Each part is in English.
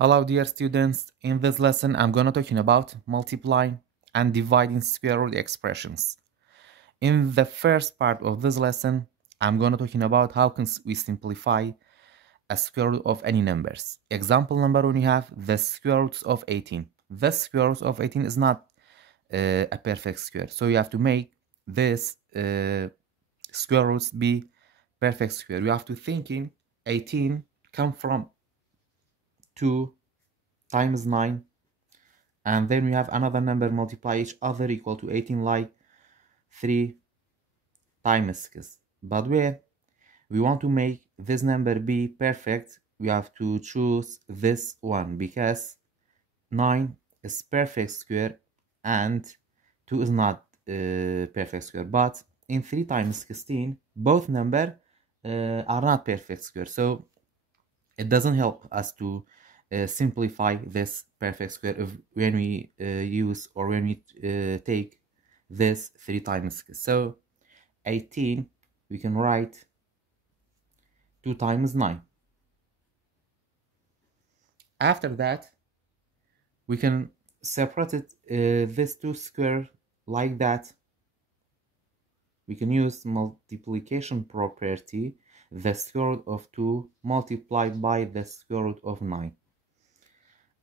Hello dear students, in this lesson I'm gonna talking about multiplying and dividing square root expressions. In the first part of this lesson, I'm gonna talking about how can we simplify a square root of any numbers. Example number one, we have the square roots of 18. The square root of 18 is not a perfect square, so you have to make this square roots be perfect square. You have to thinking 18 come from 2 times 9, and then we have another number multiply each other equal to 18, like 3 times 6. But where we want to make this number be perfect, we have to choose this one, because 9 is perfect square and 2 is not perfect square. But in 3 times 16, both numbers are not perfect square, so it doesn't help us to simplify this perfect square when we use or when we take this 3 times 6. So 18 we can write 2 times 9. After that we can separate it, this 2 square like that. We can use multiplication property, the square root of 2 multiplied by the square root of 9.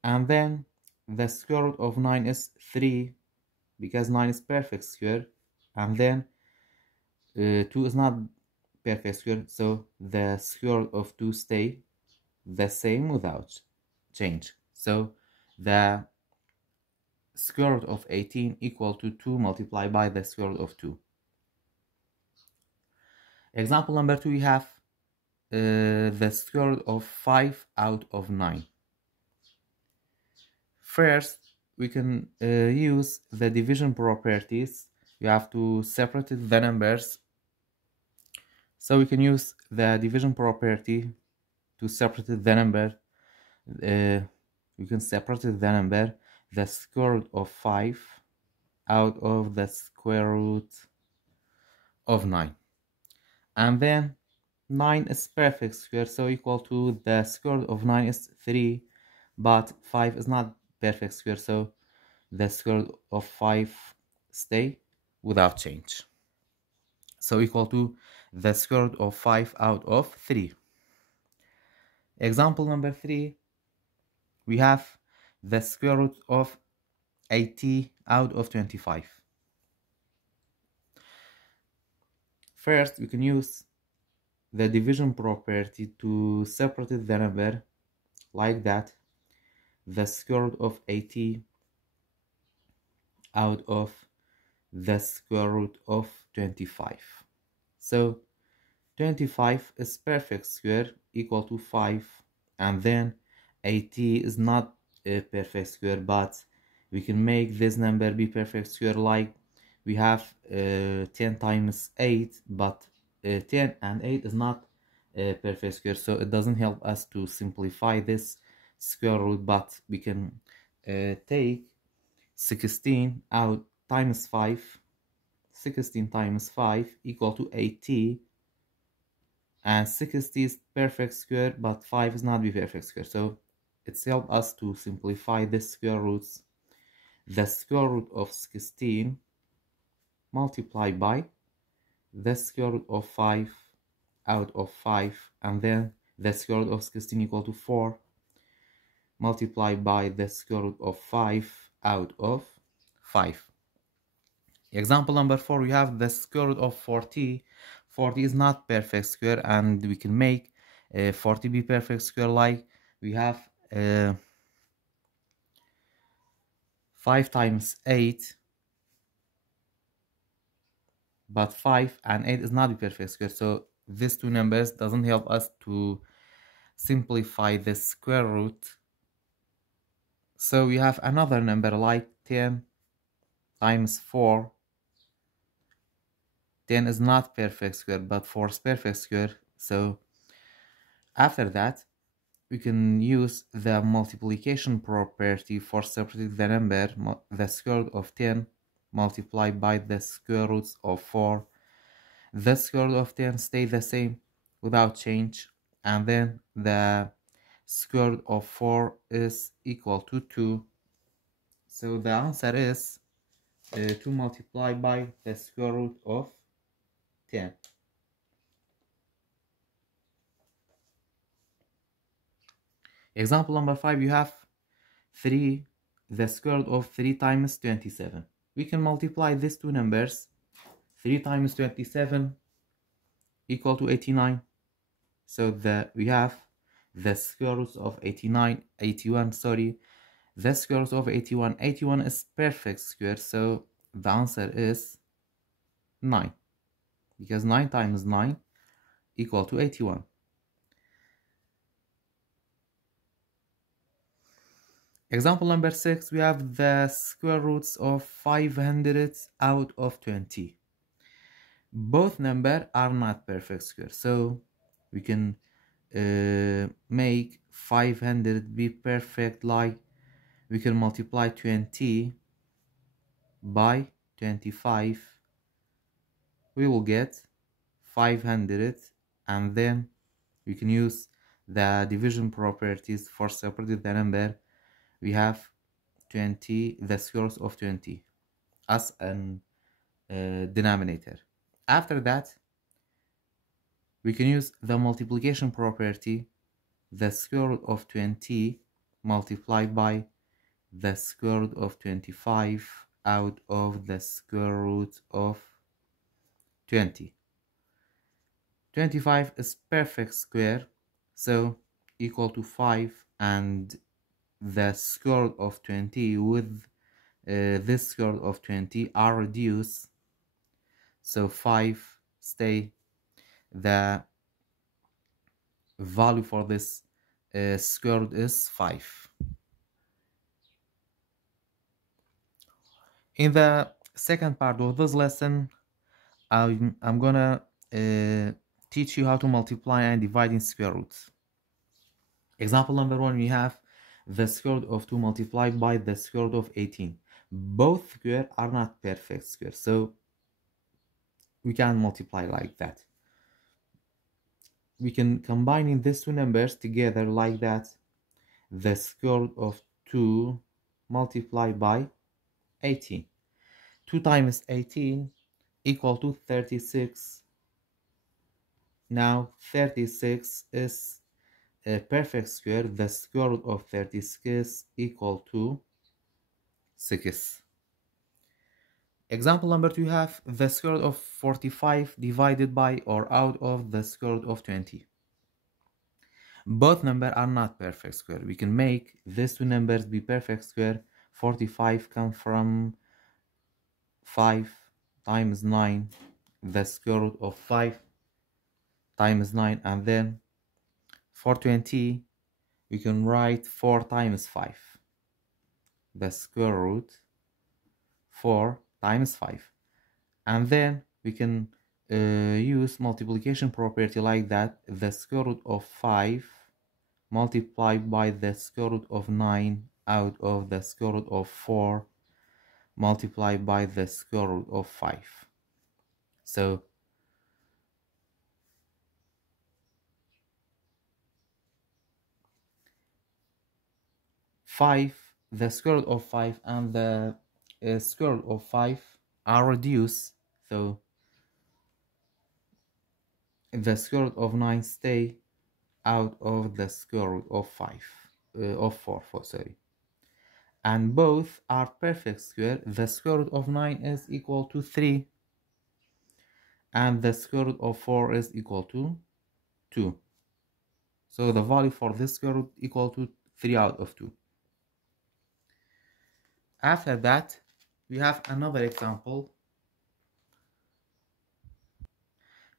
And then the square root of 9 is 3, because 9 is perfect square, and then 2 is not perfect square, so the square root of 2 stay the same without change. So the square root of 18 equal to 2 multiplied by the square root of 2. Example number 2, we have the square root of 5 out of 9. First, we can use the division properties. You have to separate the numbers. So we can use the division property to separate the number. We can separate the number, the square root of 5 out of the square root of 9. And then 9 is perfect square, so equal to the square root of 9 is 3, but 5 is not perfect square, so the square root of 5 stay without change. So equal to the square root of 5 out of 3. Example number 3, we have the square root of 80 out of 25. First, we can use the division property to separate the number like that. The square root of 80 out of the square root of 25. So 25 is perfect square equal to 5, and then 80 is not a perfect square, but we can make this number be perfect square, like we have 10 times 8, but 10 and 8 is not a perfect square, so it doesn't help us to simplify this square root, but we can take 16 out times 5. 16 times 5 equal to 80, and 60 is perfect square, but 5 is not the perfect square, so it's helped us to simplify the square roots. The square root of 16 multiplied by the square root of 5 out of 5, and then the square root of 16 equal to 4 multiplied by the square root of 5 out of 5. Example number 4, we have the square root of 40. 40 is not perfect square, and we can make 40 be perfect square, like we have 5 times 8, but 5 and 8 is not the perfect square, so these two numbers doesn't help us to simplify the square root. So we have another number like 10 times 4. 10 is not perfect square, but 4 is perfect square. So after that, we can use the multiplication property for separating the number, the square root of 10 multiplied by the square roots of 4. The square root of 10 stay the same without change, and then the square root of 4 is equal to 2. So the answer is 2 multiplied by the square root of 10. Example number 5, you have 3, the square root of 3 times 27. We can multiply these two numbers. 3 times 27 equal to 89. So we have the square root of 81, sorry. The square root of 81. 81 is perfect square, so the answer is 9. Because 9 times 9 equal to 81. Example number 6, we have the square roots of 500 out of 20. Both numbers are not perfect square, so we can make 500 be perfect, like we can multiply 20 by 25. We will get 500, and then we can use the division properties for separating the number. We have 20, the square root of 20 as an denominator. After that, we can use the multiplication property, the square root of 20 multiplied by the square root of 25 out of the square root of 20. 25 is perfect square, so equal to 5, and the square root of 20 with this square root of 20 are reduced, so 5 stay. The value for this square root is 5. In the second part of this lesson, I'm gonna teach you how to multiply and divide in square roots. Example number 1, we have the square root of 2 multiplied by the square root of 18. Both squares are not perfect squares, so we can multiply like that. We can combine these two numbers together like that. The square root of 2 multiplied by 18. 2 times 18 equal to 36. Now 36 is a perfect square. The square root of 36 equal to 6. Example number 2, you have the square root of 45 divided by or out of the square root of 20. Both numbers are not perfect square. We can make these two numbers be perfect square. 45 comes from 5 times 9, the square root of 5 times 9, and then for 20 we can write 4 times 5, the square root 4 times 5, and then we can use multiplication property like that. The square root of 5 multiplied by the square root of 9 out of the square root of 4 multiplied by the square root of 5. So the square root of 5 and the square root of 5 are reduced, so the square root of 9 stay out of the square root of 4, sorry. And both are perfect square. The square root of 9 is equal to 3, and the square root of 4 is equal to 2. So the value for this square root equal to 3 out of 2. After that, we have another example.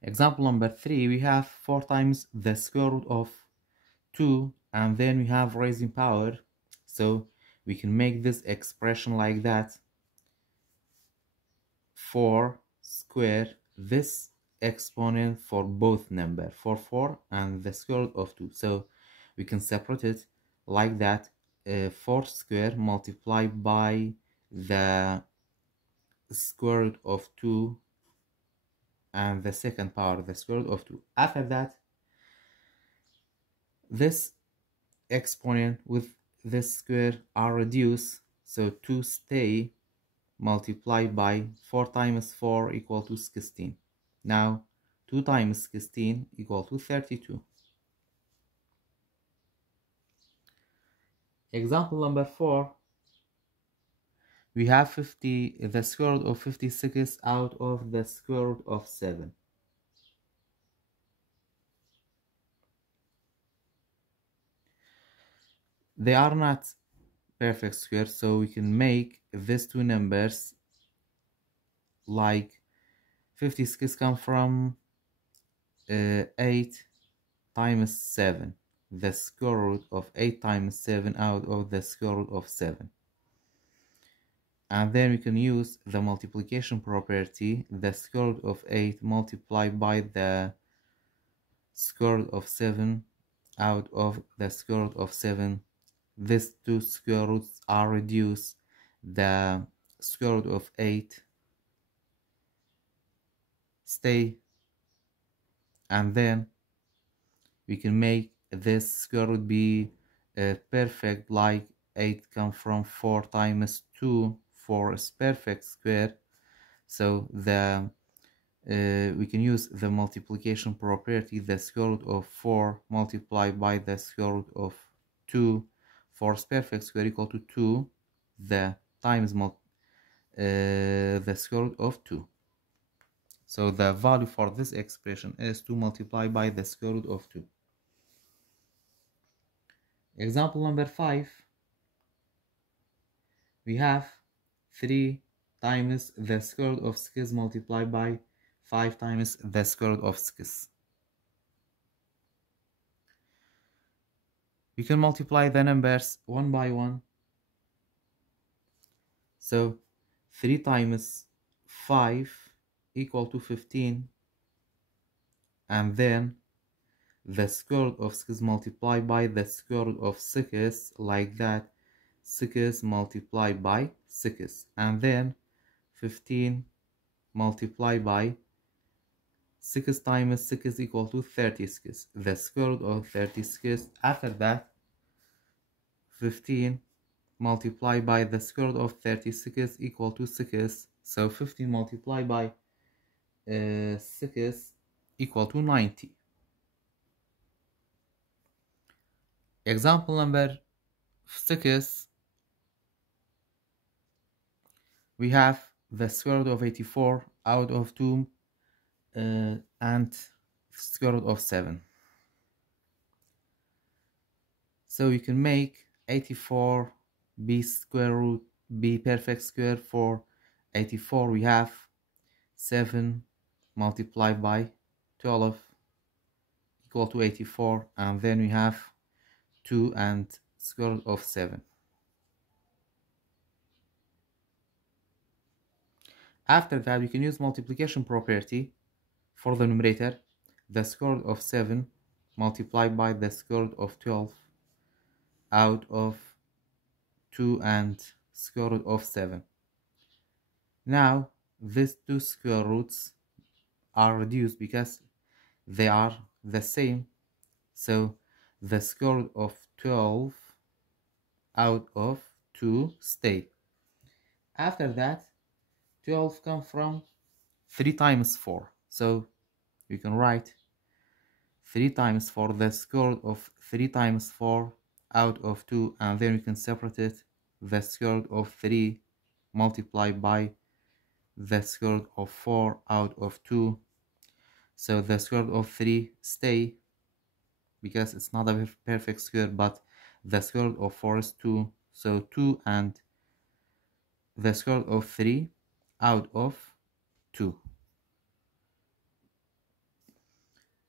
Example number 3, we have 4 times the square root of 2, and then we have raising power, so we can make this expression like that. 4 square, this exponent for both number, for 4 and the square root of 2, so we can separate it like that. 4 square multiplied by the square root of 2 and the second power, the square root of 2. After that, this exponent with this square are reduced, so 2 stay, multiplied by 4 times 4 equal to 16. Now 2 times 16 equal to 32. Example number 4, we have the square root of 56 out of the square root of 7. They are not perfect squares, so we can make these two numbers like 56 come from 8 times 7. The square root of 8 times 7 out of the square root of 7. And then we can use the multiplication property, the square root of 8 multiplied by the square root of 7 out of the square root of 7. These two square roots are reduced, the square root of 8 stay, and then we can make this square root be perfect, like 8 come from 4 times 2. 4 is perfect square, so we can use the multiplication property, the square root of 4 multiplied by the square root of 2. 4 is perfect square equal to 2, the times the square root of 2. So the value for this expression is 2 multiplied by the square root of 2. Example number 5, we have 3 times the square root of 6 multiplied by 5 times the square root of 6. We can multiply the numbers one by one. So 3 times 5 equal to 15, and then the square root of 6 multiplied by the square root of 6, like that, 6 multiplied by 6, and then 15 multiplied by 6 times 6 equal to 36, the square root of 36. After that, 15 multiplied by the square root of 36 equal to 6, so 15 multiplied by 6 equal to 90. Example number 6, we have the square root of 84 out of 2 and square root of 7. So you can make 84 be perfect square. For 84 we have 7 multiplied by 12 equal to 84, and then we have 2 and square root of 7. After that, we can use multiplication property for the numerator, the square root of 7 multiplied by the square root of 12 out of 2 and square root of 7. Now these two square roots are reduced because they are the same, so the square root of 12 out of 2 stay. After that, 12 come from 3 times 4, so we can write 3 times 4, the square root of 3 times 4 out of 2, and then we can separate it, the square root of 3 multiplied by the square root of 4 out of 2, so the square root of 3 stay because it's not a perfect square, but the square root of 4 is 2, so 2 and the square root of 3 out of 2.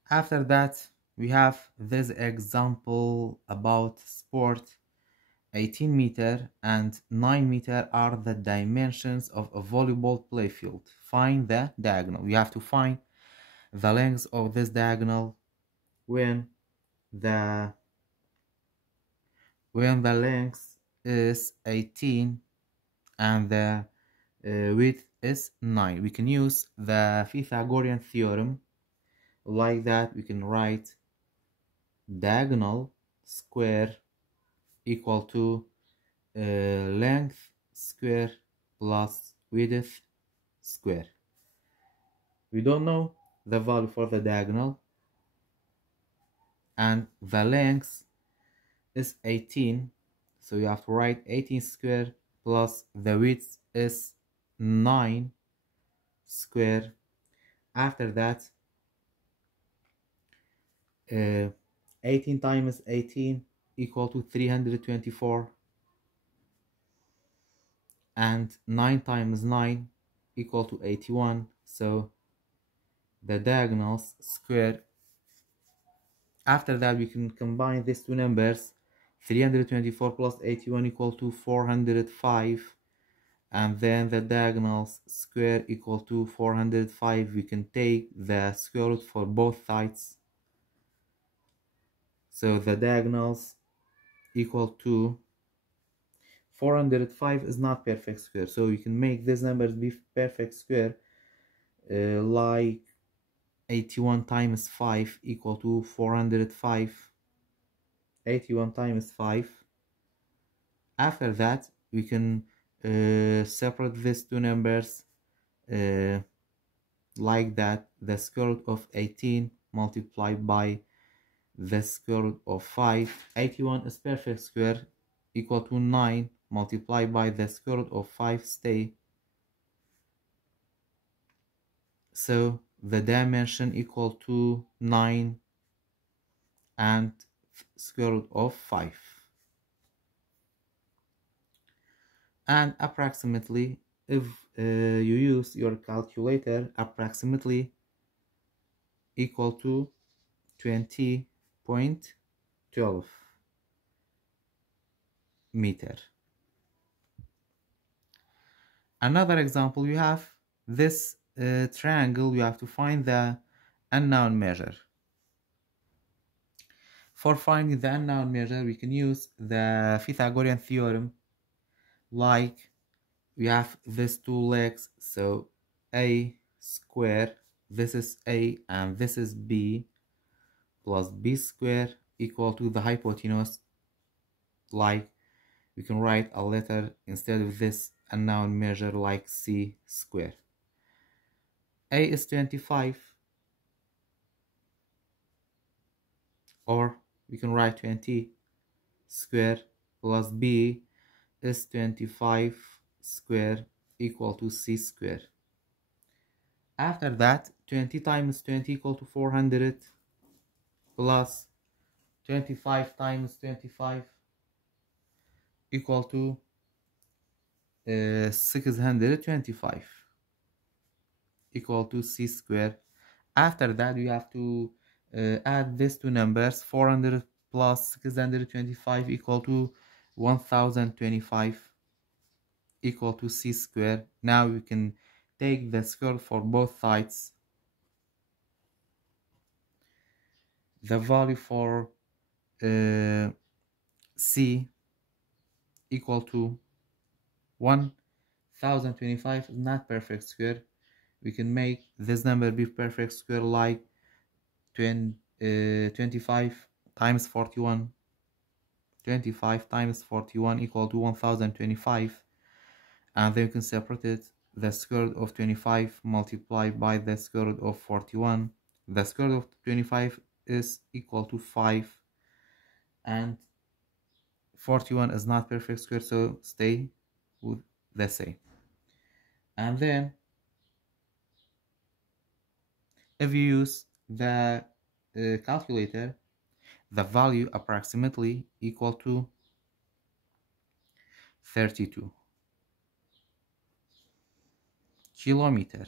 After that, we have this example about sport. 18 meter and 9 meter are the dimensions of a volleyball playfield. Find the diagonal. We have to find the length of this diagonal when the length is 18 and the width is 9. We can use the Pythagorean theorem, like that. We can write diagonal square equal to length square plus width square. We don't know the value for the diagonal, and the length is 18, so you have to write 18 square plus the width is 9 square. After that, 18 times 18 equal to 324, and 9 times 9 equal to 81, so the diagonals square. After that, we can combine these two numbers. 324 plus 81 equal to 405, and then the diagonals square equal to 405. We can take the square root for both sides, so the diagonals equal to 405 is not perfect square, so we can make these numbers be perfect square, like 81 times 5 equal to 405. 81 times 5. After that, we can separate these two numbers like that. The square root of 18 multiplied by the square root of 5. 81 is perfect square, equal to 9 multiplied by the square root of 5 stay. So the dimension equal to 9 and square root of 5. And approximately, if you use your calculator, approximately equal to 20.12 meter. Another example, you have this triangle. You have to find the unknown measure. For finding the unknown measure, we can use the Pythagorean theorem. Like, we have these two legs, so a square, this is a and this is b, plus b square equal to the hypotenuse. Like, we can write a letter instead of this unknown measure, like c square. A is 25, or we can write 20 square plus b is 25 square equal to c square. After that, 20 times 20 equal to 400, plus 25 times 25 equal to 625 equal to c square. After that, we have to add these two numbers. 400 plus 625 equal to 1025 equal to c square. Now we can take the square for both sides. The value for c equal to 1025 is not perfect square. We can make this number be perfect square, like 25 times 41. 25 times 41 equal to 1025, and then you can separate it. The square root of 25 multiplied by the square root of 41. The square root of 25 is equal to 5, and 41 is not perfect square, so stay with the same. And then if you use the calculator, the value approximately equal to 32 kilometer.